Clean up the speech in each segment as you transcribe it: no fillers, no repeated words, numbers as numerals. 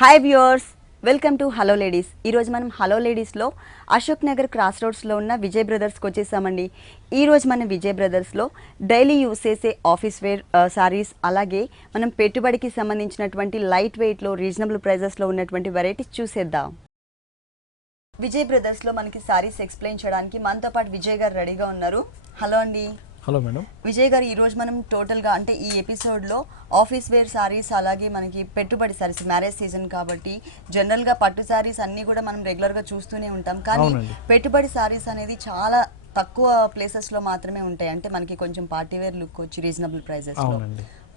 Hi viewers, welcome to hello ladies. ఈరోజు మనం hello లేడీస్లో అశోక్ నగర్ క్రాస్ రోడ్స్లో ఉన్న విజయ్ బ్రదర్స్కి వచ్చేసామండి. ఈరోజు మనం విజయ్ బ్రదర్స్లో డైలీ యూస్ చేసే ఆఫీస్ వేర్ సారీస్, అలాగే మనం పెట్టుబడికి సంబంధించినటువంటి లైట్ వెయిట్లో రీజనబుల్ ప్రైజెస్లో ఉన్నటువంటి వెరైటీస్ చూసేద్దాం. విజయ్ బ్రదర్స్లో మనకి సారీస్ ఎక్స్ప్లెయిన్ చేయడానికి మనతో పాటు విజయ్ గారు రెడీగా ఉన్నారు. హలో అండి. Hello madam. విజయ్ గారు, ఈరోజు మనం టోటల్గా అంటే ఈ ఎపిసోడ్లో ఆఫీస్ వేర్ సారీస్, అలాగే మనకి పెట్టుబడి సారీస్, మ్యారేజ్ సీజన్ కాబట్టి జనరల్గా పట్టు సారీస్ అన్నీ కూడా మనం రెగ్యులర్గా చూస్తూనే ఉంటాం. కానీ పెట్టుబడి సారీస్ అనేది చాలా తక్కువ ప్లేసెస్లో మాత్రమే ఉంటాయి. అంటే మనకి కొంచెం పార్టీ వేర్ లుక్ వచ్చి రీజనబుల్ ప్రైజెస్లో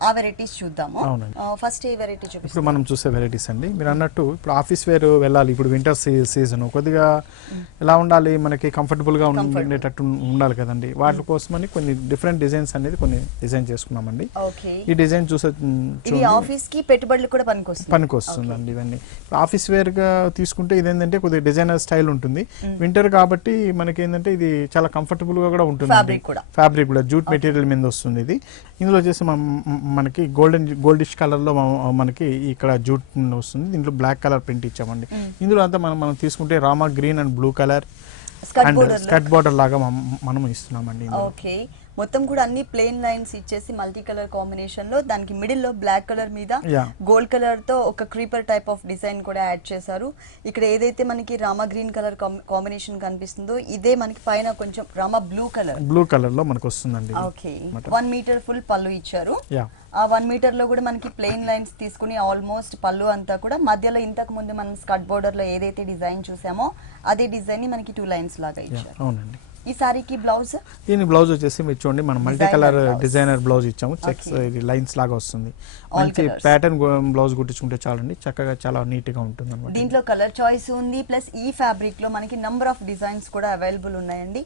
ఆ వెరైటీస్ చూద్దాము. ఫస్ట్ ఏ వెరైటీ చూపిస్తాం? ఇప్పుడు మనం చూసే వెరైటీస్ అండి. మీరు అన్నట్టు ఇప్పుడు ఆఫీస్ వేర్ వెళ్ళాలి, ఇప్పుడు వింటర్ సీజన్ కొద్దిగా ఎలా ఉండాలి, మనకి కంఫర్టబుల్గా ఉండేటట్టు ఉండాలి కదండి. వాటి కోసమని కొన్ని డిఫరెంట్ డిజైన్స్ అనేది కొన్ని డిజైన్ చేసుకున్నామండి. ఈ డిజైన్ చూసే ఆఫీస్ కి పెట్టుబడులు కూడా పనికొస్తుందండి. ఇవన్నీ ఆఫీస్ వేర్ గా తీసుకుంటే ఇదేంటంటే కొద్దిగా డిజైనర్ స్టైల్ ఉంటుంది. వింటర్ కాబట్టి మనకి ఏంటంటే ఇది చాలా కంఫర్టబుల్ గా కూడా ఉంటుంది. ఫ్యాబ్రిక్ కూడా జూట్ మెటీరియల్ మీద వస్తుంది. ఇది ఇందులో వచ్చేసి మనకి గోల్డిష్ కలర్ లో మనకి ఇక్కడ జూట్ వస్తుంది. దీంట్లో బ్లాక్ కలర్ ప్రింట్ ఇచ్చామండి. ఇందులో అంతా మనం తీసుకుంటే Rama green and blue colour and skirt border లాగా మనం ఇస్తున్నామండి. ఓకే, మొత్తం కూడా అన్ని ప్లెయిన్ లైన్స్ ఇచ్చేసి మల్టీ కలర్ కాంబినేషన్ లో దానికి మిడిల్ లో బ్లాక్ కలర్ మీద గోల్డ్ కలర్ తో ఒక క్రీపర్ టైప్ ఆఫ్ డిజైన్ కూడా యాడ్ చేశారు. ఇక్కడ ఏదైతే మనకి రామా గ్రీన్ కలర్ కాంబినేషన్ కనిపిస్తుందో ఇదే మనకి పైన కొంచెం రామా బ్లూ కలర్ లో మనకు వస్తుందండి. ఓకే, 1 మీటర్ ఫుల్ పళ్ళు ఇచ్చారు. ఆ 1 మీటర్ లో కూడా మనకి ప్లెయిన్ లైన్స్ తీసుకుని ఆల్మోస్ట్ పళ్ళు అంతా కూడా మధ్యలో ఇంతకు ముందు మనం స్కర్ట్ బోర్డర్ లో ఏదైతే డిజైన్ చూసామో అదే డిజైన్ ని మనకి 2 లైన్స్ లాగా ఇచ్చారు. అవునండి. ఈ సారీకి బ్లౌజ్, దీని బ్లౌజ్ వచ్చేసి మీరు చూడండి, మనం మల్టీ కలర్ డిజైనర్ బ్లౌజ్ ఇచ్చాము. చెక్స్ ఇది లైన్స్ లాగా వస్తుంది. మంచి ప్యాటర్న్ బ్లౌజ్ కుట్టించుకుంటే చాలండి, చక్కగా చాలా నీట్ గా ఉంటుంది అన్నమాట. దీంట్లో కలర్ చాయిస్ ఉంది, ప్లస్ ఈ ఫ్యాబ్రిక్ లో మనకి నంబర్ ఆఫ్ డిజైన్స్ కూడా అవైలబుల్ ఉన్నాయండి.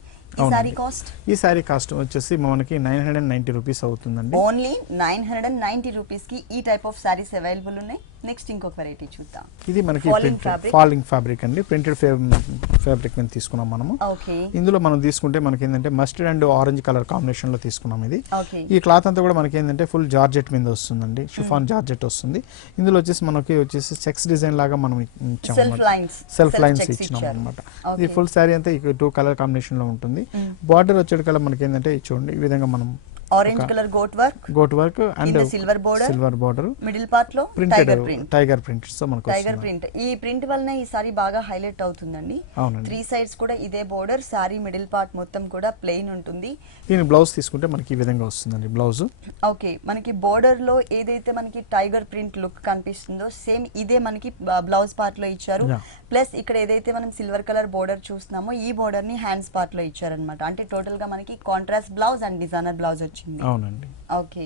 ఈ సారీ కాస్ట్ వచ్చేసి మనకి 990 రూపీస్ అవుతుందండి. ఓన్లీ 990 రూపీస్ కి ఈ టైప్ ఆఫ్ సారీస్ అవైలబుల్ ఉన్నాయి. నెక్స్ట్ ఇంకొక వెరైటీ చూద్దాం. ఇది మనకి ఫాలింగ్ ఫ్యాబ్రిక్ అండి, ప్రింటెడ్ ఫ్యాబ్రిక్ మీద తీసుకున్నాం మనము. ఇందులో మనం తీసుకుంటే మనకి ఏంటంటే mustard and orange colour combination లో తీసుకున్నాం. ఇది ఈ క్లాత్ అంతా కూడా మనకి ఏంటంటే ఫుల్ జార్జెట్ మీద వస్తుందండి, షిఫాన్ జార్జెట్ వస్తుంది. ఇందులో వచ్చేసి చెక్స్ డిజైన్ లాగా మనం ఇచ్చాము, సెల్ఫ్ లైన్స్ ఇచ్చినాం అనమాట. ఇది ఫుల్ శారీ అంతా 2 కలర్ కాంబినేషన్ లో ఉంటుంది. బార్డర్ వచ్చే కలర్ మనకి ఏంటంటే చూడండి ఈ విధంగా మనం orange colour gota work and silver border middle part లో టైగర్ ప్రింట్. సో మనకు టైగర్ ప్రింట్, ఈ ప్రింట్ వలన ఈ సారీ బాగా హైలైట్ అవుతుందండి. 3 సైడ్స్ కూడా ఇదే బోర్డర్, సారీ మిడిల్ పార్ట్ మొత్తం కూడా ప్లెయిన్ ఉంటుంది. దీని బ్లౌజ్ తీసుకుంటే మనకి ఈ విధంగా వస్తుందండి బ్లౌజ్. ఓకే, మనకి బోర్డర్ లో ఏదైతే మనకి టైగర్ ప్రింట్ లుక్ కనిపిస్తుందో సేమ్ ఇదే మనకి బ్లౌజ్ పార్ట్ లో ఇచ్చారు. ప్లస్ ఇక్కడ ఏదైతే మనం సిల్వర్ కలర్ బోర్డర్ చూస్తున్నామో ఈ బోర్డర్ ని హ్యాండ్స్ పార్ట్ లో ఇచ్చారనమాట. అంటే టోటల్ గా మనకి contrast blouse and designer blouse వచ్చింది. అవునండి. ఓకే,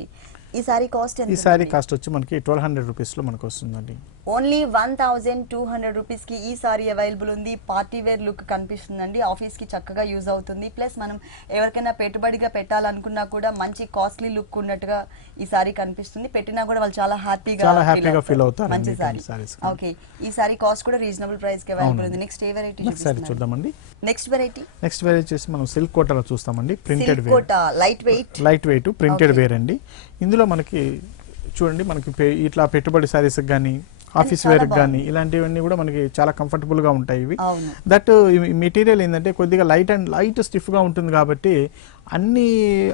ఈ సారీ కాస్ట్ ఎంత? ఈ సారీ కాస్ట్ వచ్చి మనకి 1200 రూపీస్ లో మనకు వస్తుందండి. ఓన్లీ 1200 రూపీస్ కి ఈ సారీ అవైలబుల్ ఉంది. పార్టీ వేర్ లుక్ కనిపిస్తుందండి, ఆఫీస్ కి చక్కగా యూజ్ అవుతుంది. ప్లస్ మనం ఎవరికైనా పెట్టుబడిగా పెట్టాలనుకున్నా కూడా మంచి కాస్ట్లీ లుక్ ఉన్నట్టుగా ఈ సారీ కనిపిస్తుంది. పెట్టినా కూడా వాళ్ళు చాలా హ్యాపీగా ఫీల్ అవుతారు. మంచి సారీ. ఓకే, ఈ సారీ కాస్ట్ కూడా రీజనబుల్ ప్రైస్ కి అవైలబుల్ ఉంది. నెక్స్ట్ ఏ వెరైటీ చూద్దామండి? నెక్స్ట్ వెరైటీ వచ్చేసి మనం సిల్క్ కోటాలో చూస్తామండి. Printed light weight printed wear అండి. ఇందులో మనకి చూడండి, మనకి ఇట్లా పెట్టుబడి సారీస్ కానీ ఆఫీస్ వేర్ కానీ ఇలాంటివన్నీ కూడా మనకి చాలా కంఫర్టబుల్ గా ఉంటాయి. ఇవి దట్ మెటీరియల్ ఏంటంటే కొద్దిగా లైట్ స్టిఫ్ గా ఉంటుంది కాబట్టి అన్ని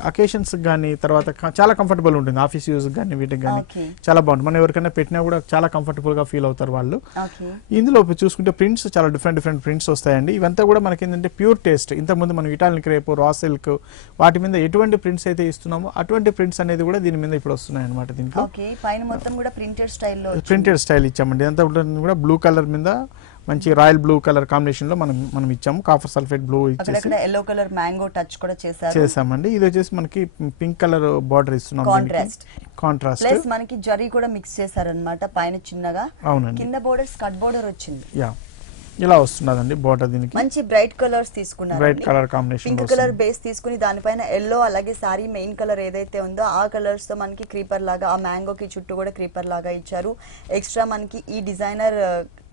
అకేషన్స్ కానీ తర్వాత చాలా కంఫర్టబుల్ ఉంటుంది. ఆఫీస్ యూజ్ కానీ వీటికి కానీ చాలా బాగుంటుంది. మనం ఎవరికైనా పెట్టినా కూడా చాలా కంఫర్టబుల్ గా ఫీల్ అవుతారు వాళ్ళు. ఇందులో చూసుకుంటే ప్రింట్స్ చాలా డిఫరెంట్ ప్రింట్స్ వస్తాయండి. ఇవంతా కూడా మనకి ఏంటంటే ప్యూర్ టేస్ట్. ఇంతకుముందు మనం ఇటాలియన్ క్రేప్, రా సిల్క్ వాటి మీద ఎటువంటి ప్రింట్స్ అయితే ఇస్తున్నామో అటువంటి ప్రింట్స్ అనేది కూడా దీని మీద ఇప్పుడు వస్తున్నాయి అనమాట. దీంట్లో ప్రింటెడ్ స్టైల్ ఇచ్చామండి. ఇదంతా కూడా బ్లూ కలర్ మీద మంచి రాయల్ బ్లూ కలర్ కాంబినేషన్ లో మనం ఇచ్చాము. కాపర్ సల్ఫేట్ బ్లూ ఇచ్చేసి yellow కలర్ మ్యాంగో టచ్ కూడా చేసామండి. ఇది వచ్చేసి మనకి పింక్ కలర్ బార్డర్ ఇస్తున్నాం, కాంట్రాస్ట్. ప్లస్ మనకి జరీ కూడా మిక్స్ చేశారన్నమాట పైన చిన్నగా. కింద బోర్డర్ స్కర్ట్ బోర్డర్ వచ్చింది. ఇలా వస్తున్నదండి బోర్డర్ దీనికి. మంచి బ్రైట్ కలర్స్ తీసుకున్నారు, bright colour combination, pink colour base తీసుకుని దానిపైన ఎల్లో, అలాగే సారీ మెయిన్ కలర్ ఏదైతే ఉందో ఆ కలర్స్ తో మనకి క్రీపర్ లాగా, ఆ మ్యాంగోకి చుట్టూ కూడా క్రీపర్ లాగా ఇచ్చారు. ఎక్స్ట్రా మనకి ఈ డిజైనర్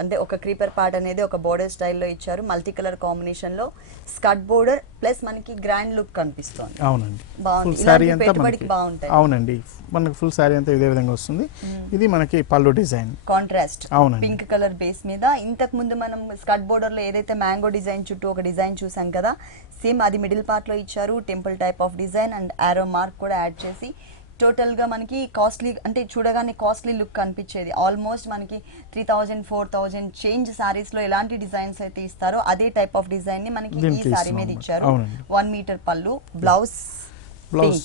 అంటే ఒక క్రీపర్ పార్ట్ అనేది ఒక బోర్డర్ స్టైల్లో ఇచ్చారు, మల్టీ కలర్ కాంబినేషన్ లో స్కర్ట్ బోర్డర్ ప్లస్ మనకి గ్రాండ్ లుక్ కనిపిస్తోంది. అవునండి, బాగుంది, ఫుల్ సారీ ఇలాంటి అంతా పెట్టుబడికి మనకి బాగుంటాయి. అవునండి, మనకి ఫుల్ సారీ అంతా ఇదే విధంగా వస్తుంది. ఇది మనకి పళ్ళు డిజైన్ కాంట్రాస్ట్ అవునండి, పింక్ కలర్ బేస్ మీద. ఇంతకు ముందు మనం స్కర్ట్ బోర్డర్ లో ఏదైతే మ్యాంగో డిజైన్ చుట్టూ ఒక డిజైన్ చూసాం కదా, సేమ్ అది మిడిల్ పార్ట్ లో ఇచ్చారు. Temple type of design and ఆరో మార్క్ కూడా యాడ్ చేసి టోటల్ గా మనకి కాస్ట్లీ, అంటే చూడగానే కాస్ట్లీ లుక్ కనిపించేది. ఆల్మోస్ట్ మనకి 3000 4000 చేంజ్ సారీస్ లో ఎలాంటి డిజైన్స్ అయితే ఇస్తారో అదే టైప్ ఆఫ్ డిజైన్ ని మనకి ఈ సారీ మీద ఇచ్చారు. 1 మీటర్ పళ్ళు, బ్లౌజ్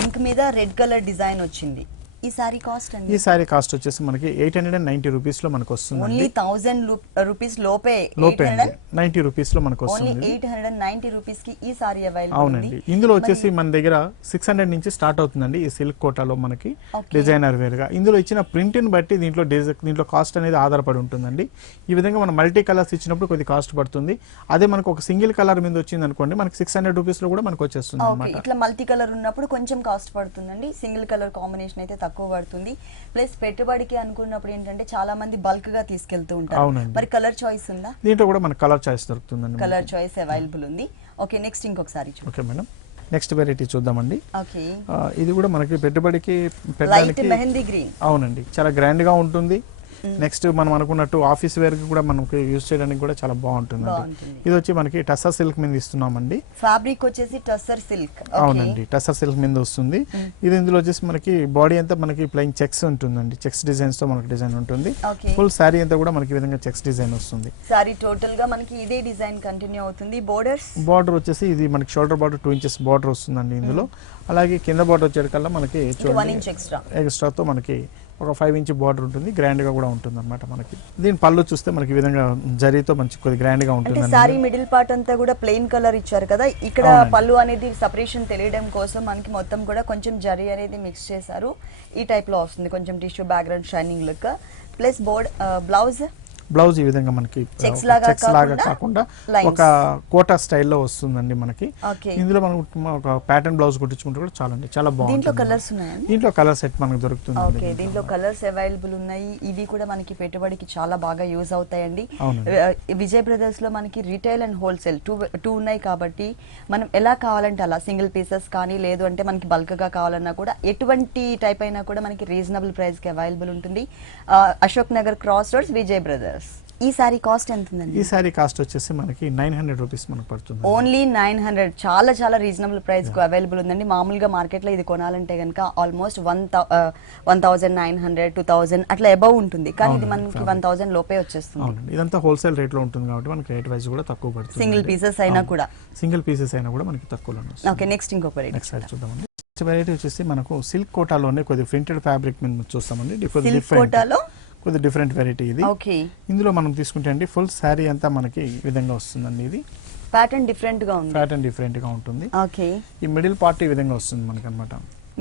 పింక్ మీద రెడ్ కలర్ డిజైన్ వచ్చింది. ఈ సారీ కాస్ట్ అండి, ఈ సారీ కాస్ట్ వచ్చేసి మనకి 890 రూపీస్ లో మనకు వస్తుంది. ఓన్లీ 1000 రూపీస్ లోపే, 90 రూపీస్ లో మనకు ఓన్లీ వస్తుంది. 890 రూపీస్ కి ఈ సారీ అవైలబుల్ అవునండి, ఇందులో వచ్చేసి మన దగ్గర 600 నుంచి స్టార్ట్ అవుతుందండి ఈ సిల్క్ కోటాలో మనకి డిజైనర్ వేర్ గా. ఇందులో ఇచ్చిన ప్రింట్ ని బట్టి దీంట్లో కాస్ట్ అనేది ఆధారపడి ఉంటుందండి. ఈ విధంగా మనం మల్టీ కలర్స్ ఇచ్చినప్పుడు కొద్ది కాస్ట్ పడుతుంది. అదే మనకు ఒక సింగిల్ కలర్ మీద వచ్చింది అనుకోండి, మనకి 600 రూపీస్ లో కూడా మనకు వచ్చేస్తుంది అన్నమాట. ఇట్లా మల్టీ కలర్ ఉన్నప్పుడు కొంచెం కాస్ట్ పడుతుందండి, సింగిల్ కలర్ కాంబినేషన్ అయితే తక్కువ పడుతుంది. ప్లస్ పెట్టుబడికి అనుకున్నప్పుడు ఏంటంటే చాలా మంది బల్క్ గా తీసుకెళ్తూ ఉంటారు. మరి కలర్ చాయిస్ ఉందా? దీంట్లో కూడా మనకి కలర్ చాయిస్ దొరుకుతుందండి, కలర్ చాయిస్ అవైలబుల్ ఉంది. ఓకే, నెక్స్ట్ ఇంకొకసారి చూద్దాం. ఓకే మేడం, నెక్స్ట్ వెరైటీ చూద్దామండి. ఓకే, ఇది కూడా మనకి పెట్టుబడికి లైట్ మెహందీ గ్రీన్. అవునండి, చాలా గ్రాండ్ గా ఉంటుంది. నెక్స్ట్ మనం అనుకున్నట్టు ఆఫీస్ వేర్ కి కూడా మనకి యూజ్ చేయడానికి కూడా చాలా బాగుంటుంది. ఇది వచ్చి మనకి టస్సర్ సిల్క్ మీద ఇస్తున్నామండి. ఫ్యాబ్రిక్ వచ్చేసి టస్సర్ సిల్క్. అవునండి, టస్సర్ సిల్క్ మీద వస్తుంది. ఇది ఇందులో వచ్చేసి మనకి బాడీ అంతా మనకి ప్లెయిన్ చెక్స్ ఉంటుందండి, చెక్స్ డిజైన్స్ తో మనకి డిజైన్ ఉంటుంది. ఫుల్ సారీ అంతా కూడా మనకి ఈ విధంగా చెక్స్ డిజైన్ వస్తుంది. సారీ టోటల్ గా మనకి ఇదే డిజైన్ కంటిన్యూ అవుతుంది. బార్డర్ వచ్చేసి ఇది మనకి షోల్డర్ బార్డర్ 2 ఇంచెస్ బార్డర్ వస్తుందండి ఇందులో. అలాగే కింద బార్డర్ వచ్చేటికల్లా మనకి 1 ఇంచ్ ఎక్స్ట్రాతో మనకి ఒక 5 ఇంచ్ బార్డర్ ఉంటుంది, గ్రాండ్ గా కూడా ఉంటుంది అనమాట. మనకి దీని పళ్ళు చూస్తే మనకి ఈ విధంగా జరీతో మంచి కొద్ది గ్రాండ్ గా ఉంటుంది. సారీ మిడిల్ పార్ట్ అంతా కూడా ప్లెయిన్ కలర్ ఇచ్చారు కదా, ఇక్కడ పళ్ళు అనేది సెపరేషన్ తెలియడం కోసం మనకి మొత్తం కూడా కొంచెం జరీ అనేది మిక్స్ చేశారు. ఈ టైప్ లో వస్తుంది, కొంచెం tissue background shining look. Plus blouse ఈ విధంగా మనకి చెక్స్ లాగా కాకుండా ఒక కోటా స్టైల్లో వస్తుందండి మనకి. ఇందులో మనం ఒక ప్యాటర్న్ బ్లౌజ్ కుట్టించుకుంటే కూడా చాలా బాగుంటుంది. దీంట్లో కలర్ సెట్ మనకు దొరుకుతుంది. దీంట్లో కలర్స్ అవైలబుల్ ఉన్నాయి. ఇవి కూడా మనకి పెట్టుబడికి చాలా బాగా యూజ్ అవుతాయండి. విజయ్ బ్రదర్స్ లో మనకి రిటైల్ అండ్ హోల్సేల్ టూ ఉన్నాయి కాబట్టి మనం ఎలా కావాలంటే అలా సింగిల్ పీసెస్ కానీ, లేదు అంటే మనకి బల్క్ గా కావాలన్నా కూడా ఎటువంటి టైప్ అయినా కూడా మనకి రీజనబుల్ ప్రైస్ కి అవైలబుల్ ఉంటుంది. Ashok Nagar cross roads, Vijay brothers. ఈ సారీ కాస్ట్ ఎంత ఉందండి? ఈ సారీ కాస్ట్ వచ్చేసి మనకి 900 రూపీస్ మనకు పడుతుంది. ఓన్లీ 900, చాలా రీజనబుల్ ప్రైస్ కు అవైలబుల్ ఉందండి. మామూలుగా మార్కెట్ లో ఇది కొనాలంటే కనుక ఆల్మోస్ట్ 1900 2000 అట్లా అబౌవ్ ఉంటుంది, కానీ ఇది మనకి 1000 లోపే వచ్చేస్తుంది. ఇదంతా హోల్సేల్ రేట్ లో ఉంటుంది కాబట్టి మనకి రేట్ వైజ్ కూడా తక్కువ పడుతుంది. సింగిల్ పీసెస్ అయినా కూడా మనకి తక్కువలో వస్తుంది. ఓకే, నెక్స్ట్ ఇంకొక వెరైటీ చూద్దామండి. నెక్స్ట్ వెరైటీ వచ్చేసి మనకు సిల్క్ కోటాలోనే కొద్ది ప్రింటెడ్ ఫ్యాబ్రిక్ మీద చూస్తామండి. కొద్ది డిఫరెంట్ వెరైటీ ఇది. ఇందులో మనం తీసుకుంటే అండి ఫుల్ శారీ అంతా మనకి ఈ విధంగా వస్తుందండి. ఇది ప్యాటర్న్ డిఫరెంట్ గా ఉంటుంది. ఈ మిడిల్ పార్ట్ ఈ విధంగా వస్తుంది మనకి అన్నమాట.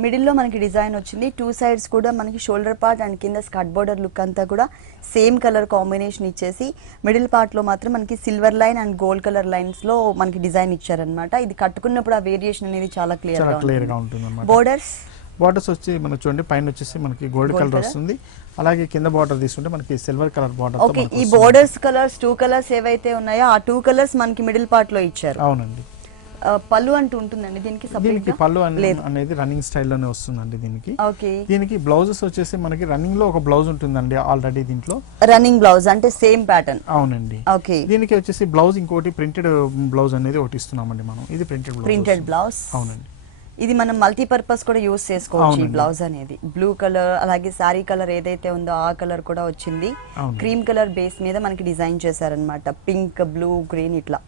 మిడిల్ లో మనకి డిజైన్ వచ్చింది, 2 సైడ్స్ కూడా మనకి షోల్డర్ పార్ట్ అండ్ కింద స్కర్ట్ బోర్డర్ లుక్ అంతా కూడా సేమ్ కలర్ కాంబినేషన్ ఇచ్చేసి మిడిల్ పార్ట్ లో మాత్రం మనకి silver line and gold colour lines లో మనకి డిజైన్ ఇచ్చారనమాట. ఇది కట్టుకున్నప్పుడు ఆ వేరియేషన్ అనేది చాలా క్లియర్ గా ఉంటుంది. బార్డర్స్ వచ్చి మనకు చూడండి, పైన వచ్చేసి మనకి గోల్డ్ కలర్ వస్తుంది. అలాగే కింద బార్డర్ తీసుకుంటే మనకి సిల్వర్ కలర్ బార్డర్. ఓకే, ఈ బోర్డర్స్ కలర్స్ 2 కలర్స్ ఏవైతే ఉన్నాయో ఆ 2 కలర్స్ మనకి మిడిల్ పార్ట్ లో ఇచ్చారు. అవునండి, పళ్ళు అంటూ ఉంటుందండి దీనికి పళ్ళు అనేది రన్నింగ్ స్టైల్లోనే వస్తుందండి దీనికి. దీనికి బ్లౌజెస్ వచ్చేసి మనకి రన్నింగ్ లో ఒక బ్లౌజ్ ఉంటుందండి ఆల్రెడీ. దీంట్లో రన్నింగ్ బ్లౌజ్ అంటే సేమ్ ప్యాటర్న్. అవునండి, దీనికి వచ్చేసి బ్లౌజ్ ఇంకోటి ప్రింటెడ్ బ్లౌజ్ అనేది ఒకటి ఇస్తున్నామండి మనం. ఇది ప్రింటెడ్ బ్లౌజ్. అవునండి, ఇది మనం మల్టీపర్పస్ కూడా యూస్ చేసుకోవచ్చు. ఈ బ్లౌజ్ అనేది బ్లూ కలర్, అలాగే సారీ కలర్ ఏదైతే ఉందో ఆ కలర్ కూడా వచ్చింది. క్రీమ్ కలర్ బేస్ మీద మనకి డిజైన్ చేశారనమాట, పింక్ బ్లూ గ్రీన్ ఇట్లా.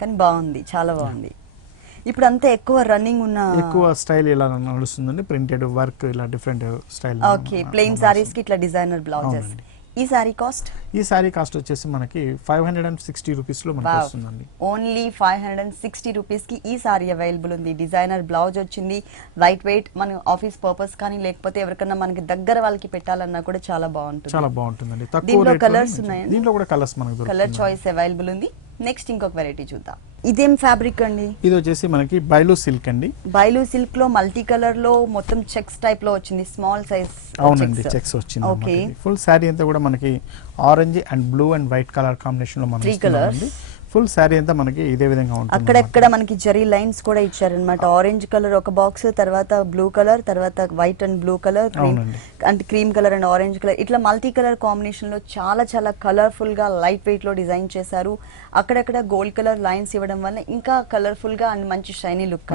కానీ బాగుంది, చాలా బాగుంది. ఇప్పుడు అంతా ఎక్కువ రన్నింగ్ ఉన్న స్టైల్ ఇలా నడుస్తుందండి, ప్రింటెడ్ వర్క్ ఇలా different style. Okay, plain saris కి ఇట్లా డిజైనర్ బ్లౌజెస్. ఈ సారీ కాస్ట్? ఈ సారీ కాస్ట్ వచ్చేసి మనకి 560 రూపీస్ లో మనకి వస్తుందండి. ఓన్లీ 560 రూపీస్ కి ఈ సారీ అవైలబుల్ ఉంది. డిజైనర్ బ్లౌజ్ వచ్చింది, లైట్ వెయిట్, మన ఆఫీస్ పర్పస్ కానీ లేకపోతే ఎవరికైనా మనకి దగ్గర వాళ్ళకి పెట్టాలన్నా కూడా చాలా బాగుంటుంది. చాలా బాగుంటుందండి. దీంట్లో కలర్స్ ఉన్నాయి, దీంట్లో కూడా కలర్స్ మనకి కలర్ చాయిస్ అవైలబుల్ ఉంది. నెక్స్ట్ ఇంకొక వెరైటీ చూద్దాం. ఇదేం ఫ్యాబ్రిక్ అండి? ఇది వచ్చేసి మనకి బైలు సిల్క్ అండి. బైలు సిల్క్ లో మల్టీ కలర్ లో మొత్తం చెక్స్ టైప్ లో వచ్చింది, స్మాల్ సైజ్. అవునండి, చెక్స్ వచ్చింది. ఫుల్ శారీ అంతా కూడా మనకి orange and blue and white colour combination లో మనకి 3 కలర్స్. ఫుల్ శారీ అంతా మనకి ఇదే విధంగా ఉంటుంది. అక్కడెక్కడ మనకి జరీ లైన్స్ కూడా ఇచ్చారనమాట. ఆరెంజ్ కలర్ ఒక బాక్స్, తర్వాత బ్లూ కలర్, తర్వాత వైట్ అండ్ బ్లూ కలర్, అంటే cream colour and orange colour, ఇట్లా మల్టీ కలర్ కాంబినేషన్ లో చాలా చాలా కలర్ఫుల్ గా లైట్ వెయిట్ లో డిజైన్ చేశారు. అక్కడక్కడ గోల్డ్ కలర్ లైన్స్ ఇవ్వడం వల్ల ఇంకా కలర్ఫుల్ గా అండ్ మంచి షైనీ లుక్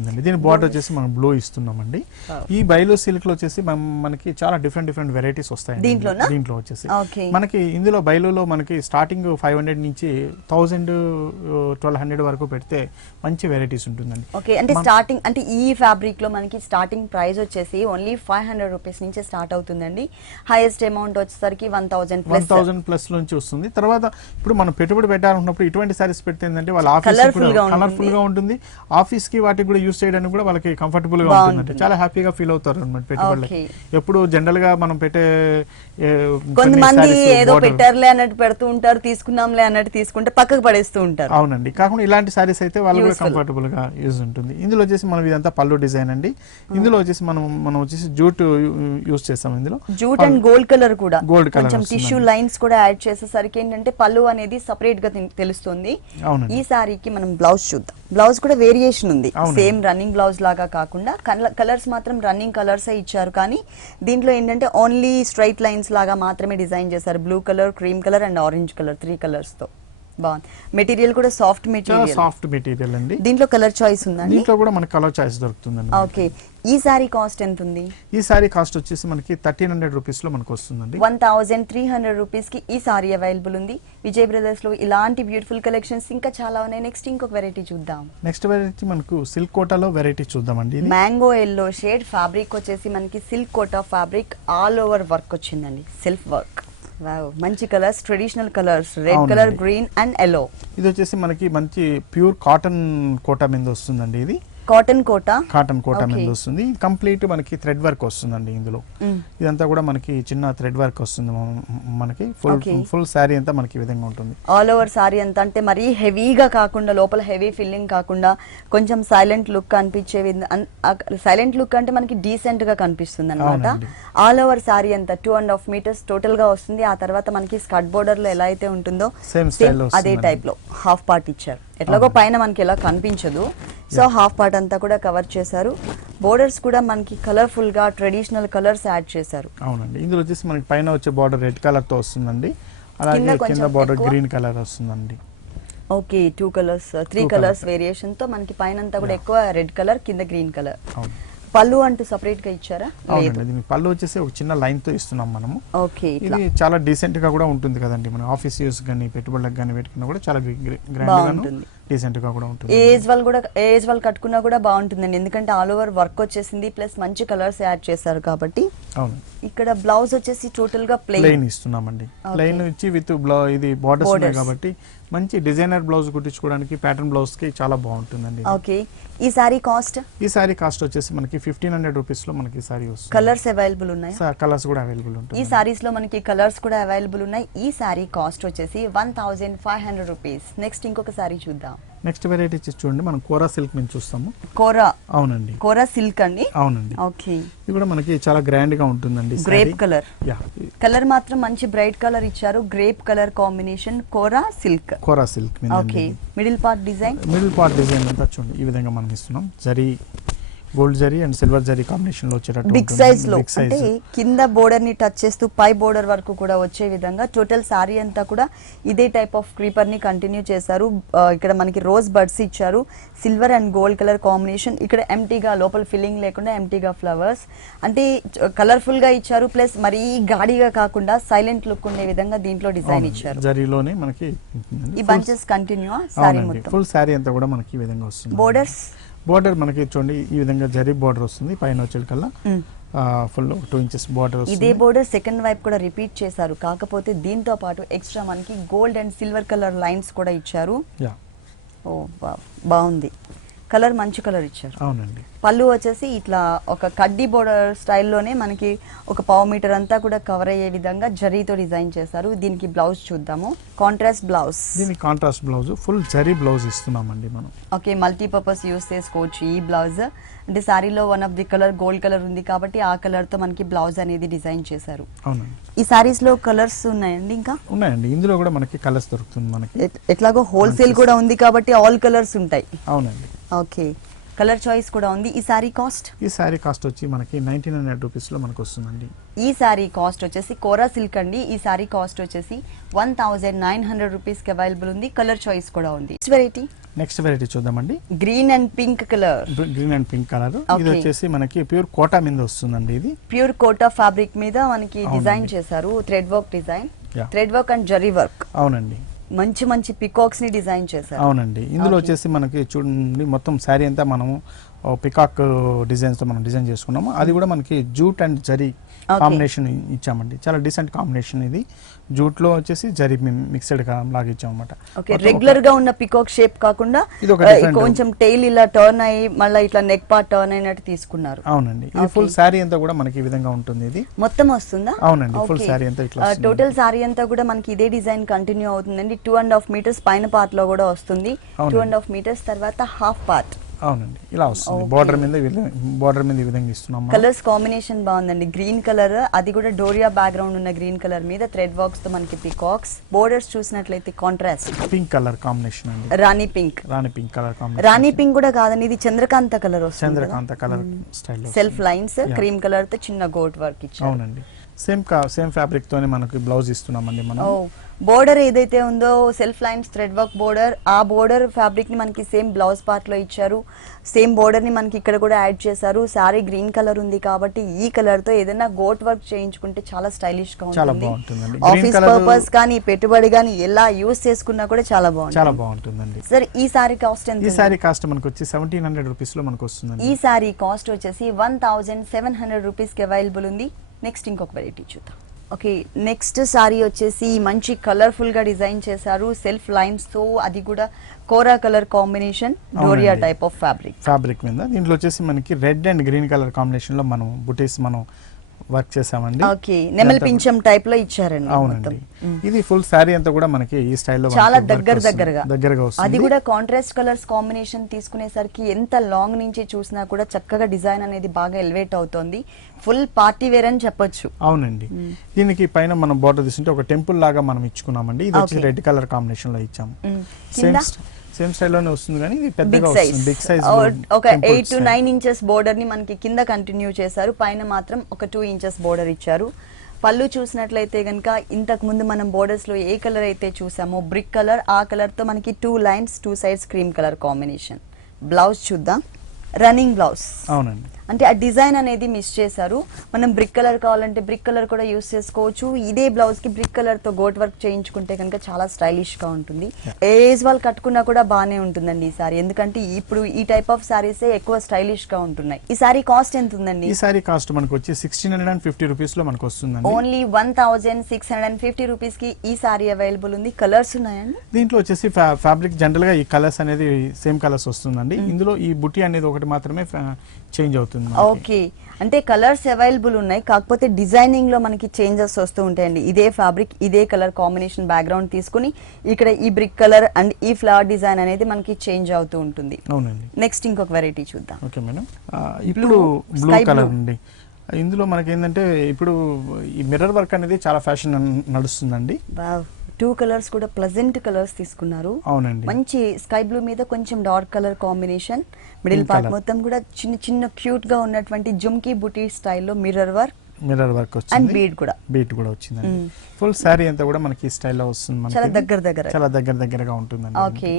ఉందండి. దీని బార్డర్ వచ్చేసి మనం బ్లూ ఇస్తున్నామండి. ఈ బైలో సిల్క్ లో వచ్చేసి మనకి చాలా డిఫరెంట్ వెరైటీస్ వస్తాయి దీంట్లో వచ్చేసి. మనకి ఇందులో బైలోలో మనకి స్టార్టింగ్ 500 నుంచి 1000-1200 వరకు పెడితే మంచి వెరైటీస్ ఉంటుందండి. ఓకే, అంటే స్టార్టింగ్ అంటే ఈ ఫ్యాబ్రిక్ లో మనకి స్టార్టింగ్ ప్రైస్ వచ్చేసి ఓన్లీ 500 రూపీస్ నుంచి స్టార్ట్ అవుతుందండి. హైయెస్ట్ అమౌంట్ వచ్చేసరికి 1000 ప్లస్ నుంచి వస్తుంది. తర్వాత ఇప్పుడు మనం పెట్టుబడి పెట్టాలనుకున్నప్పుడు ఇటువంటి సారీస్ పెడితే ఏంటంటే వాళ్ళ ఆఫీస్ కలర్ఫుల్ గా ఉంటుంది, ఆఫీస్ కి వాటికి కూడా యూస్ చేయడానికి కూడా వాళ్ళకి కంఫర్టబుల్ గా ఉంటుంది, చాలా హ్యాపీగా ఫీల్ అవుతారు అన్నమాట పెట్టుబడి. ఎప్పుడు జనరల్ గా మనం పెట్టే కొంతమంది ఏదో పెట్టారులే అన్నట్టు పెడుతూ ఉంటారు, తీసుకున్నాంలే అన్నట్టు తీసుకుంటే పక్కకు పడేస్తూ ఉంటారు. అవునండి, కాకుండా ఇలాంటి సారీస్ అయితే వాళ్ళు కూడా కంఫర్టబుల్ గా యూజ్ ఉంటుంది. ఇందులో వచ్చేసి మనం ఇదంతా పళ్ళు డిజైన్ అండి. ఇందులో వచ్చేసి మనం వచ్చేసి జూట్ యూజ్ చేస్తాం. ఇందులో జూట్ అండ్ గోల్డ్ కలర్ కూడా, కొంచెం టిష్యూ లైన్స్ కూడా యాడ్ చేసేసరికి ఏంటంటే పళ్ళు అనేది సెపరేట్ గా తెలుస్తుంది. ఈ సారీకి మనం బ్లౌజ్ చూద్దాం. బ్లౌజ్ కూడా వేరియేషన్ ఉంది, సేమ్ రన్నింగ్ బ్లౌజ్ లాగా కాకుండా కలర్స్ మాత్రం రన్నింగ్ కలర్స్ ఇచ్చారు, కానీ దీంట్లో ఏంటంటే ఓన్లీ స్ట్రైట్ లైన్స్ లాగా మాత్రమే డిజైన్ చేశారు. Blue colour, cream colour and orange colour, 3 colours తో బాగుంది. మెటీరియల్ కూడా సాఫ్ట్ మెటీరియల్ అండి. దీంట్లో కలర్ చాయిస్ ఉందండి. దీంట్లో కూడా మనకి కలర్ చాయిస్ దొరుకుతుందండి. ఓకే, ఈ సారీ కాస్ట్ ఎంత ఉంది? ఈ సారీ కాస్ట్ వచ్చేసి మనకి 1300 రూపీస్ లో మనకు వస్తుందండి. 1300 రూపీస్ కి ఈ సారీ అవైలబుల్ ఉంది. విజయ్ బ్రదర్స్ లో ఇలాంటి బ్యూటిఫుల్ కలెక్షన్స్ ఇంకా చాలా ఉన్నాయి. నెక్స్ట్ ఇంకొక వెరైటీ చూద్దాం. నెక్స్ట్ వెరైటీ మనకు సిల్క్ కోటాలో వెరైటీ చూద్దామండి. మ్యాంగో ఎల్లో షేడ్ ఫ్యాబ్రిక్ వచ్చేసి మనకి silk Kota fabric all over work వచ్చిందండి, సెల్ఫ్ వర్క్. వావ్, మంచి colours, traditional colours, red colour, green and yellow. ఇది వచ్చేసి మనకి మంచి ప్యూర్ కాటన్ కోటా మీద వస్తుందండి. ఇది కాటన్ కోటా మీద వస్తుంది. కంప్లీట్ మనకి థ్రెడ్ వర్క్ వస్తుందండి. ఇందులో ఇదంతా కూడా మనకి చిన్న థ్రెడ్ వర్క్ వస్తుంది. మనకి ఫుల్ శారీ అంతా మనకి ఈ విధంగా ఉంటుంది. ఆల్ ఓవర్ శారీ అంతా అంటే మరీ హెవీగా కాకుండా, లోపల హెవీ ఫిల్లింగ్ కాకుండా కొంచెం సైలెంట్ లుక్ అనిపించే, సైలెంట్ లుక్ అంటే మనకి డీసెంట్ గా కనిపిస్తుంది అనమాట. ఆల్ ఓవర్ శారీ అంతా 2.5 మీటర్స్ టోటల్ గా వస్తుంది. ఆ తర్వాత మనకి స్కర్ట్ బోర్డర్ లో ఎలా అయితే ఉంటుందో సేమ్ స్టైల్ అదే టైప్ లో హాఫ్ పార్ట్ ఇచ్చారు. ఎట్లాగో పైన మనకి ఎలా కనిపించదు, సో హాఫ్ పార్ట్ అంతా కూడా కవర్ చేశారు. బోర్డర్స్ కూడా మనకి కలర్ఫుల్ గా ట్రెడిషనల్ కలర్స్ యాడ్ చేశారు. అవునండి, ఇందులో వచ్చేసి మనకి పైన వచ్చే బార్డర్ రెడ్ కలర్ తో వస్తుందండి. అలాగే కింద బార్డర్ గ్రీన్ కలర్ వస్తుందండి. ఓకే, 2 కలర్స్ 3 కలర్స్ వేరియేషన్ తో మనకి పైన అంతా కూడా ఎక్కువ రెడ్ కలర్, కింద గ్రీన్ కలర్. పళ్ళు అంటూ సెపరేట్ గా ఇచ్చారా? అవునండి, పళ్ళు వచ్చేసి ఒక చిన్న లైన్ తో ఇస్తున్నాం మనము. ఓకే, ఇది చాలా డీసెంట్ గా కూడా ఉంటుంది కదండి. మన ఆఫీస్ యూస్ గానీ పెట్టుబడులకు గానీ పెట్టుకున్నా కూడా చాలా గ్రాండ్ గా డీసెంట్ గా కూడా ఉంటుంది. ఏజ్ వాళ్ళు కట్టుకున్నా కూడా బాగుంటుందండి, ఎందుకంటే ఆల్ ఓవర్ వర్క్ వచ్చేసింది, ప్లస్ మంచి కలర్స్ యాడ్ చేశారు కాబట్టి. అవును, ఇక్కడ బ్లౌజ్ వచ్చేసి టోటల్ గా ప్లెయిన్ ఇస్తున్నామండి. ప్లెయిన్ ఇచ్చి విత్ ఇది బార్డర్స్ ఉన్నాయి కాబట్టి మంచి డిజైనర్ బ్లౌజ్ కుట్టించుకోవడానికి, ప్యాటర్న్ బ్లౌజ్ కి చాలా బాగుంటుందండి. ఓకే, ఈ సారీ కాస్ట్? ఈ సారీ కాస్ట్ వచ్చేసి మనకి 1500 రూపీస్ లో మనకి సారీ వస్తుంది. కలర్స్ అవైలబుల్ ఉన్నాయి? కలర్స్ కూడా అవైలబుల్ ఉంటాయి. ఈ సారీస్ లో మనకి కలర్స్ కూడా అవైలబుల్ ఉన్నాయి. ఈ సారీ కాస్ట్ వచ్చేసి 1500 రూపీస్. నెక్స్ట్ ఇంకొక సారీ చూద్దాం. నెక్స్ట్ వెరైటీ చూడండి, మనం కోరా సిల్క్ మీద చూస్తాము. కోరా? అవునండి, కోరా సిల్క్ అండి. అవునండి. ఓకే, ఇది కూడా మనకి చాలా గ్రాండ్ గా ఉంటుందండి. గ్రేప్ కలర్, కలర్ మాత్రం మంచి బ్రైట్ కలర్ ఇచ్చారు. Grape colour combination, kora silk. Okay, middle part design అంతా చూడండి ఈ విధంగా మనం ఇస్తున్నాం. Zari, gold zari and silver zari combination లో వచ్చేటట్టు బిగ్ సైజ్ లో, అంటే కింద బోర్డర్ ని టచ్ చేస్తూ పై బోర్డర్ వరకు కూడా వచ్చే విధంగా టోటల్ సారీ అంతా కూడా ఇదే టైప్ ఆఫ్ క్రీపర్ ని కంటిన్యూ చేశారు. ఇక్కడ మనకి రోజ్ బర్డ్స్ ఇచ్చారు, silver and gold colour combination. ఇక్కడ ఎంటీగా, లోపల ఫిల్లింగ్ లేకుండా ఎంటీగా ఫ్లవర్స్, అంటే కలర్ఫుల్ గా ఇచ్చారు. ప్లస్ మరీ గాడిగా కాకుండా సైలెంట్ లుక్ ఉండే విధంగా దీంట్లో డిజైన్ ఇచ్చారు. జరీలోనే మనకి ఈ బంచెస్ కంటిన్యూ సారీ మొత్తం, ఫుల్ సారీ అంతా కూడా మనకి ఈ విధంగా వస్తుంది. బోర్డర్స్, బోర్డర్ మనకి చూడండి ఈ విధంగా జరీ బోర్డర్ వస్తుంది పైన వచ్చేకల్లా. Full 2 inches border. ఇదే బోర్డర్ సెకండ్ వైపు కూడా రిపీట్ చేశారు, కాకపోతే దీంతో పాటు ఎక్స్ట్రా మనకి gold and silver colour lines కూడా ఇచ్చారు. ఓ బాగుంది, కలర్ మంచి కలర్ ఇచ్చారు. అవునండి. పళ్ళు వచ్చేసి ఇట్లా ఒక కడ్డీ బోర్డర్ స్టైల్లోనే మనకి ఒక 1/2 మీటర్ అంతా కూడా కవర్ అయ్యే విధంగా జరీతో డిజైన్ చేశారు. దీనికి బ్లౌజ్ చూద్దాము. Contrast blouse. దీనికి contrast blouse, full zari blouse ఇస్తున్నామండి మనం. ఓకే, మల్టీపర్పస్ యూస్ చేసుకోవచ్చు ఈ బ్లౌజ్. అంటే సారీలో one of the colour gold colour ఉంది కాబట్టి ఆ కలర్ తో మనకి బ్లౌజ్ అనేది డిజైన్ చేశారు. అవునండి. ఈ సారీస్ లో కలర్స్ ఉన్నాయండి? ఇంకా ఉన్నాయండి, ఇందులో కూడా మనకి కలర్స్ దొరుకుతుంది మనకి. ఎట్లాగో హోల్సేల్ కూడా ఉంది కాబట్టి ఆల్ కలర్స్ ఉంటాయి. అవునండి. ఓకే, కలర్ చాయిస్ కూడా ఉంది. ఈ సారీ కాస్ట్? ఈ సారీ కాస్ట్ వచ్చి మనకి 1900 రూపీస్ లో మనకు వస్తుందండి. ఈ సారీ కాస్ట్ వచ్చేసి కోరా సిల్క్ అండి. ఈ సారీ కాస్ట్ వచ్చేసి 1900 రూపీస్ కి అవైలబుల్ ఉంది. కలర్ చాయిస్ కూడా ఉంది. నెక్స్ట్ వెరైటీ చూద్దామండి. Green and pink colour. Green and pink colour. ఇది వచ్చేసి మనకి ప్యూర్ కోటా మీద వస్తుందండి. ఇది ప్యూర్ కోటా ఫ్యాబ్రిక్ మీద మనకి డిజైన్ చేశారు. Thread work design, thread work and zari work. అవునండి. మంచి మంచి పికాక్స్ ని డిజైన్ చేశారు. అవునండి. ఇందులో వచ్చేసి మనకి చూడండి మొత్తం శారీ అంతా మనము పికాక్ డిజైన్స్ తో మనం డిజైన్ చేసుకున్నాము. అది కూడా మనకి జూట్ అండ్ జరీ కాంబినేషన్ ఇచ్చామండి. చాలా డిసెంట్ కాంబినేషన్. ఇది జూట్ లో వచ్చేసి జరీ మిక్స్డ్ లాగా ఇచ్చామన్నమాట. ఓకే, రెగ్యులర్ గా ఉన్న పికాక్ షేప్ కాకుండా కొంచెం టైల్ ఇలా టర్న్ అయ్యి మళ్ళీ ఇట్లా నెక్ పార్ట్ టర్న్ అయినట్టు తీసుకున్నారు. అవునండి. ఇది ఫుల్ శారీ అంతా కూడా మనకి ఈ విధంగా ఉంటుంది. ఇది మొత్తం వస్తుందా? అవునండి, ఫుల్ శారీ అంతా ఇట్లా. టోటల్ శారీ అంతా కూడా మనకి ఇదే డిజైన్ కంటిన్యూ అవుతుందండి. 2.5 మీటర్స్ పైన పార్ట్ లో కూడా వస్తుంది. 2.5 మీటర్స్ తర్వాత హాఫ్ పార్ట్. అవునండి, ఇలా వస్తుంది. బార్డర్ మీద ఈ విధంగా ఇస్తున్నాం. కలర్స్ కాంబినేషన్ బాగుందండి. గ్రీన్ కలర్, అది కూడా డోరియా బ్యాక్గ్రౌండ్ ఉన్న గ్రీన్ కలర్ మీద థ్రెడ్ వర్క్స్ తో మనకి పికాక్స్. బోర్డర్స్ చూసినట్లయితే కాంట్రాస్ట్ పింక్ కలర్ కాంబినేషన్ అండి. రాణి పింక్. రాణి పింక్ కలర్ కాంబినేషన్. రాణి పింక్ కూడా కాదండి, ఇది చంద్రకాంత కలర్ వస్తుంది. Chandrakanta colour style. Self lines cream colour తో చిన్న గోట్ వర్క్ ఇచ్చారు. అవునండి. సేమ్ ఫ్యాబ్రిక్ తోనే మనకి బ్లౌజ్ ఇస్తున్నామండి మనం. బోర్డర్ ఏదైతే ఉందో self lines thread work border, ఆ బోర్డర్ ఫ్యాబ్రిక్ ని మనకి సేమ్ బ్లౌజ్ పార్ట్ లో ఇచ్చారు. సేమ్ బోర్డర్ ని మనకి ఇక్కడ కూడా యాడ్ చేశారు. సారీ గ్రీన్ కలర్ ఉంది కాబట్టి ఈ కలర్ తో ఏదైనా గోట్ వర్క్ చేయించుకుంటే చాలా స్టైలిష్ గా ఉంటుంది. ఆఫీస్ పర్పస్ కానీ పెట్టుబడి కానీ ఎలా యూస్ చేసుకున్నా కూడా చాలా బాగుంటుందండి. సరే, ఈ సారీ కాస్ట్ ఎంత? ఈ సారీ కాస్ట్ మనకు వచ్చి 1700 రూపీస్ లో మనకు వస్తుంది. ఈ సారీ కాస్ట్ వచ్చేసి 1700 రూపీస్ కి అవైలబుల్ ఉంది. నెక్స్ట్ ఇంకొక వెరైటీ చూద్దాం. ఓకే, నెక్స్ట్ సారీ వచ్చేసి మంచి కలర్ఫుల్ గా డిజైన్ చేశారు. సెల్ఫ్ లైన్స్ తో, అది కూడా kora colour combination, doria type of fabric మీద. దీంట్లో వచ్చేసి మనకి red and green colour combination లో మనం బుటీస్ మనం వర్క్ చేసామండి. ఓకే, నెమలి పించం టైప్ లో ఇచ్చారండి. అవునండి. ఇది ఫుల్ శారీ అంతా కూడా మనకి ఈ స్టైల్లో చాలా దగ్గరగా వస్తుంది. అది కూడా కాంట్రాస్ట్ కలర్స్ కాంబినేషన్ తీసుకునేసరికి ఎంత లాంగ్ నుంచి చూసినా కూడా చక్కగా డిజైన్ అనేది బాగా ఎలివేట్ అవుతోంది. ఫుల్ పార్టీ వేర్ అని చెప్పొచ్చు. అవునండి. దీనికి పైన మనం బోర్డర్ తీసుకుంటే ఒక టెంపుల్ లాగా మనం ఇచ్చుకున్నామండి. ఇది వచ్చి రెడ్ కలర్ కాంబినేషన్ లో ఇచ్చాము. సేమ్ స్టైల్లోనే వస్తుంది కానీ ఇది పెద్దగా వస్తుంది. బిగ్ సైజ్ ఒక 8 to 9 ఇంచెస్ బోర్డర్ ని మనకి కింద కంటిన్యూ చేశారు. పైన మాత్రం ఒక 2 ఇంచెస్ బోర్డర్ ఇచ్చారు. పళ్ళు చూసినట్లయితే గనుక ఇంతకు ముందు మనం బోర్డర్స్ లో ఏ కలర్ అయితే చూసామో బ్రిక్ కలర్, ఆ కలర్ తో మనకి 2 lines 2 sides cream colour combination. Blouse చూద్దాం. Running blouse. అవునండి. అంటే ఆ డిజైన్ అనేది మిస్ చేశారు. మనం బ్రిక్ కలర్ కావాలంటే బ్రిక్ కలర్ కూడా యూస్ చేసుకోవచ్చు. ఇదే బ్లౌజ్ కి బ్రిక్ కలర్ తో గోట్ వర్క్ చేయించుకుంటే కనుక చాలా స్టైలిష్ గా ఉంటుంది. ఏజ్ వాళ్ళు కట్టుకున్నా కూడా బానే ఉంటుందండి ఈ సారీ. ఎందుకంటే ఇప్పుడు ఈ టైప్ ఆఫ్ సారీస్ ఎక్కువ స్టైలిష్ గా ఉంటున్నాయి. ఈ సారీ కాస్ట్ ఎంత ఉందండి? ఈ సారీ కాస్ట్ మనకు వచ్చి 1650 రూపీస్ లో మనకు వస్తుంది. ఓన్లీ 1650 రూపీస్ కి ఈ సారీ అవైలబుల్ ఉంది. కలర్స్ ఉన్నాయండి దీంట్లో వచ్చేసి ఫ్యాబ్రిక్ జనరల్ గా ఈ కలర్స్ అనేది సేమ్ కలర్స్ వస్తుందండి. ఇందులో ఈ బుటీ అనేది ఒకటి మాత్రమే చేంజ్ అవుతుంది. ఓకే, అంటే కలర్స్ అవైలబుల్ ఉన్నాయి, కాకపోతే డిజైనింగ్ లో మనకి చేంజెస్ వస్తూ ఉంటాయండి. ఇదే ఫ్యాబ్రిక్, ఇదే కలర్ కాంబినేషన్ బ్యాక్గ్రౌండ్ తీసుకుని ఇక్కడ ఈ బ్రిక్ కలర్ అండ్ ఈ ఫ్లవర్ డిజైన్ అనేది మనకి చేంజ్ అవుతూ ఉంటుంది. అవునండి. నెక్స్ట్ ఇంకొక వెరైటీ చూద్దాం. ఓకే మేడం, ఇప్పుడు బ్లూ కలర్ అండి. ఇందులో మనకి ఏంటంటే ఇప్పుడు ఈ మిర్రర్ వర్క్ అనేది చాలా ఫ్యాషన్ నడుస్తుందండి. 2 కలర్స్ కూడా ప్లెజెంట్ కలర్స్ తీసుకున్నారు. అవునండి. మంచి స్కై బ్లూ మీద కొంచెం dark colour combination. Middle part మొత్తం కూడా చిన్న చిన్న క్యూట్ గా ఉన్నటువంటి జుమ్కీ బుటీ స్టైల్లో మిర్రర్ వర్క్ వచ్చింది. అండ్ బీడ్ కూడా వచ్చింది. ఫుల్ సారీ అంతా కూడా మనకి ఈ స్టైల్లో వస్తుంది. చాలా దగ్గరగా ఉంటుందండి. ఓకే,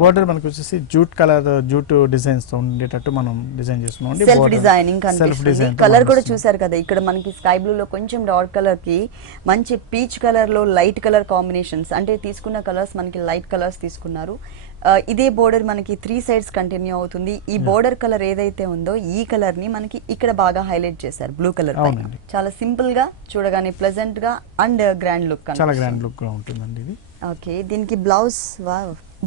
బోర్డర్ మనకి వచ్చేసి జూట్ డిజైన్స్ తో ఉండేటట్టు మనం డిజైన్ చేస్తున్నాం. సెల్ఫ్ డిజైనింగ్ కలర్ కూడా చూసారు కదా, ఇక్కడ మనకి స్కై బ్లూ లో కొంచెం డార్క్ కలర్ కి మంచి పీచ్ కలర్ లో లైట్ కలర్ కాంబినేషన్స్. అంటే తీసుకున్న కలర్స్ మనకి లైట్ కలర్స్ తీసుకున్నారు. ఇదే బోర్డర్ మనకి 3 సైడ్స్ కంటిన్యూ అవుతుంది. ఈ బోర్డర్ కలర్ ఏదైతే ఉందో ఈ కలర్ ని మనకి ఇక్కడ బాగా హైలైట్ చేశారు బ్లూ కలర్ పైన. చాలా సింపుల్ గా చూడగానే ప్లెజెంట్ గా అండ్ గ్రాండ్ లుక్, చాలా గ్రాండ్ లుక్ గా ఉంటుందండి ఇది. ఓకే, దీనికి బ్లౌజ్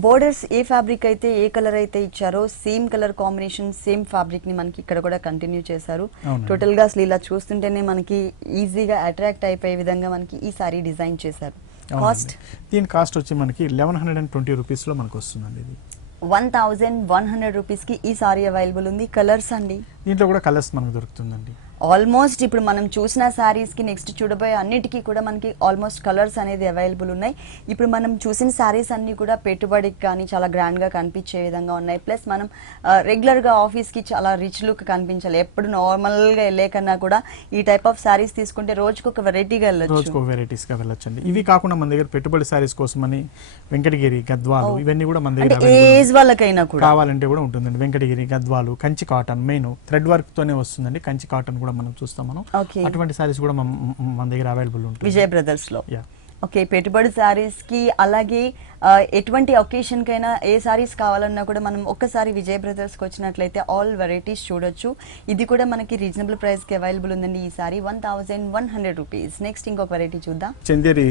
బోర్డర్స్ ఏ ఫ్యాబ్రిక్ అయితే ఏ కలర్ అయితే ఇచ్చారో same colour combination same fabric ని మనకి ఇక్కడ కూడా కంటిన్యూ చేశారు. టోటల్ గా అసలు ఇలా చూస్తుంటేనే మనకి ఈజీగా అట్రాక్ట్ అయిపోయే విధంగా మనకి ఈ సారీ డిజైన్ చేశారు. కాస్ట్, దీని కాస్ట్ వచ్చి మనకి 1120 రూపీస్ లో మనకు వస్తుందండి. ఇది 1100 రూపీస్ కి ఈ సారీ అవైలబుల్ ఉంది. కలర్స్ అండి, దీంట్లో కూడా కలర్స్ మనకు దొరుకుతుందండి. ఆల్మోస్ట్ ఇప్పుడు మనం చూసిన శారీస్ కి నెక్స్ట్ చూడబోయే అన్నిటికీ కూడా మనకి ఆల్మోస్ట్ కలర్స్ అనేది అవైలబుల్ ఉన్నాయి. ఇప్పుడు మనం చూసిన శారీస్ అన్ని కూడా పెట్టుబడికి కానీ చాలా గ్రాండ్ గా కనిపించే విధంగా ఉన్నాయి. ప్లస్ మనం రెగ్యులర్ గా ఆఫీస్ కి చాలా రిచ్ లుక్ కనిపించాలి. ఎప్పుడు నార్మల్ గా వెళ్ళే కన్నా కూడా ఈ టైప్ ఆఫ్ శారీస్ తీసుకుంటే రోజుకు ఒక వెరైటీగా వెళ్ళొచ్చు, రోజుకు వెరైటీస్ గా వెళ్ళొచ్చండి. ఇవి కాకుండా మన దగ్గర పెట్టుబడి శారీస్ కోసమని వెంకటగిరి, గద్వాలు ఇవన్నీ కూడా మన దగ్గర ఏజ్ వాళ్ళకైనా కూడా కావాలంటే కూడా ఉంటుందండి. Venkatagiri, Gadwal, Kanchi cotton, main thread work తోనే వస్తుందండి. కంచి కాటన్ కూడా మనం చూస్తాం. మనం అటువంటి సారీస్ కూడా మన దగ్గర అవైలబుల్ ఉంటుంది విజయ్ బ్రదర్స్ లో. ఓకే, పెట్టుబడి సారీస్ కి అలాగే ఎటువంటి ఒకేషన్ కైనా ఏ సారీస్ కావాలన్నా కూడా మనం ఒక్కసారి విజయ్ బ్రదర్స్ కి వచ్చినట్లయితే ఆల్ వెరైటీస్ చూడొచ్చు. ఇది కూడా మనకి రీజనబుల్ ప్రైస్ కి అవైలబుల్ ఉందండి. ఈ సారీ 1100 రూపీస్. నెక్స్ట్ ఇంకొక వెరైటీ చూద్దాం. చందేరి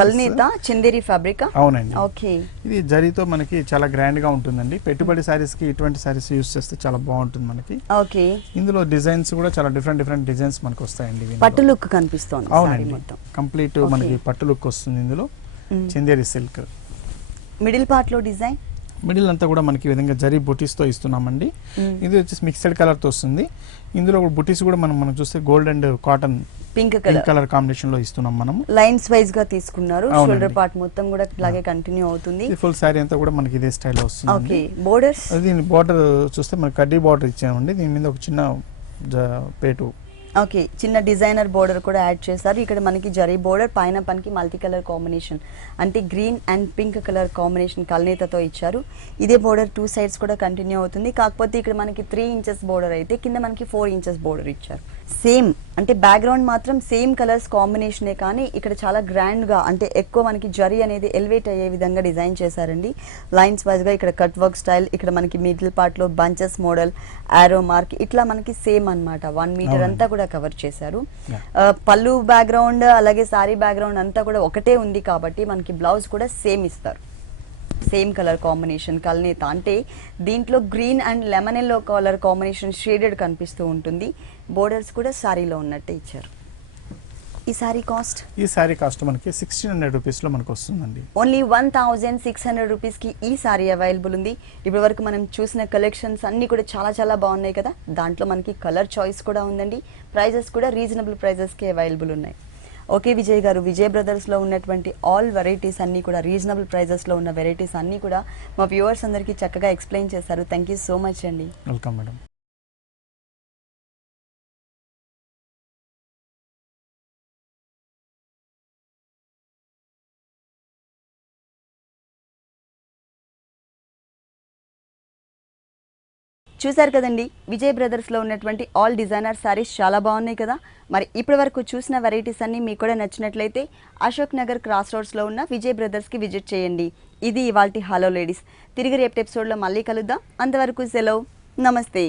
కల్నేత చందేరి ఫ్యాబ్రిక్. అవునండి. ఓకే, ఇది జరీతో మనకి చాలా గ్రాండ్ గా ఉంటుందండి. పెట్టుబడి సారీస్ కి ఇటువంటి సారీస్ యూస్ చేస్తే చాలా బాగుంటుంది మనకి. ఓకే, ఇందులో డిజైన్స్ కూడా చాలా డిఫరెంట్ డిజైన్స్ మనకు వస్తాయండి. పట్టు లుక్ కనిపిస్తుంది. అవునండి, కంప్లీట్ మనకి పట్టు లుక్ వస్తుంది. ఇందులో చందేరి సిల్క్ మిడిల్ పార్ట్ లో డిజైన్, మిడిల్ అంతా కూడా మనకి ఈ విధంగా జరీ బుటీస్ తో ఇస్తున్నామండి. ఇది వచ్చేసి మిక్స్డ్ కలర్ తో వస్తుంది. ఇందులో బుటీస్ కూడా మనం చూస్తే gold and cotton pink colour combination లో ఇస్తున్నాం. మనం లైన్స్ వైజ్ గా తీసుకున్నారు. షోల్డర్ పార్ట్ మొత్తం కూడా ఇలాగే కంటిన్యూ అవుతుంది. ఫుల్ సారీ అంతా కూడా మనకి ఇదే స్టైల్ లో వస్తుంది. ఓకే, బోర్డర్స్, దీని బోర్డర్ చూస్తే మనకి కడ్డీ బోర్డర్ ఇచ్చామండి. దీని మీద ఒక చిన్న పేటు, ఓకే, చిన్న డిజైనర్ బోర్డర్ కూడా యాడ్ చేశారు. ఇక్కడ మనకి జరీ బోర్డర్ పైన పనికి మల్టీ కలర్ కాంబినేషన్ అంటే green and pink colour combination కల్నేతతో ఇచ్చారు. ఇదే బోర్డర్ 2 సైడ్స్ కూడా కంటిన్యూ అవుతుంది. కాకపోతే ఇక్కడ మనకి 3 ఇంచెస్ బోర్డర్ అయితే కింద మనకి 4 ఇంచెస్ బోర్డర్ ఇచ్చారు. సేమ్ అంటే బ్యాక్గ్రౌండ్ మాత్రం సేమ్ కలర్స్ కాంబినేషనే, కానీ ఇక్కడ చాలా గ్రాండ్ గా అంటే ఎక్కువ మనకి జరీ అనేది ఎలివేట్ అయ్యే విధంగా డిజైన్ చేశారండి. లైన్స్ వైజ్ గా ఇక్కడ కట్ వర్క్ స్టైల్, ఇక్కడ మనకి మిడిల్ పార్ట్ లో బంచెస్ మోడల్, ఆరో మార్క్, ఇట్లా మనకి సేమ్ అన్నమాట. 1 మీటర్ అంతా కూడా కవర్ చేశారు. పళ్ళు బ్యాక్గ్రౌండ్ అలాగే సారీ బ్యాక్గ్రౌండ్ అంతా కూడా ఒకటే ఉంది కాబట్టి మనకి బ్లౌజ్ కూడా సేమ్ ఇస్తారు. సేమ్ కలర్ కాంబినేషన్ కల్నేత అంటే దీంట్లో green and lemon yellow colour combination shaded కనిపిస్తూ ఉంటుంది. బోర్డర్స్ కూడా సారీలో ఉన్నట్టే ఇచ్చారు. ఈ సారీ కాస్ట్ మనకి 1600 రూపీస్ లో మనకు వస్తుందండి. ఓన్లీ 1600 రూపీస్ కి ఈ సారీ అవైలబుల్ ఉంది. ఇప్పటి వరకు మనం చూసిన కలెక్షన్స్ అన్ని కూడా చాలా చాలా బాగున్నాయి కదా. దాంట్లో మనకి కలర్ చాయిస్ కూడా ఉందండి. ప్రైజెస్ కూడా రీజనబుల్ ప్రైజెస్ కి అవైలబుల్ ఉన్నాయి. ఓకే విజయ్ గారు, విజయ్ బ్రదర్స్ లో ఉన్నటువంటి ఆల్ వెరైటీస్ అన్ని కూడా రీజనబుల్ ప్రైజెస్ లో ఉన్న వెరైటీస్ అన్ని కూడా మా వ్యూవర్స్ అందరికీ చక్కగా ఎక్స్ప్లెయిన్ చేశారు. థ్యాంక్ యూ సో మచ్ అండి. Welcome madam. చూసారు కదండి, విజయ్ బ్రదర్స్ లో ఉన్నటువంటి ఆల్ డిజైనర్ సారీస్ చాలా బాగున్నాయి కదా. మరి ఇప్పటి వరకు చూసిన వెరైటీస్ అన్ని మీకు కూడా నచ్చినట్లయితే అశోక్ నగర్ క్రాస్ రోడ్స్ లో ఉన్న విజయ్ బ్రదర్స్ కి విజిట్ చేయండి. ఇది ఇవాల్టి హలో లేడీస్. తిరిగి రేపు ఎపిసోడ్ లో మళ్ళీ కలుద్దాం. అంతవరకు సెలవు, నమస్తే.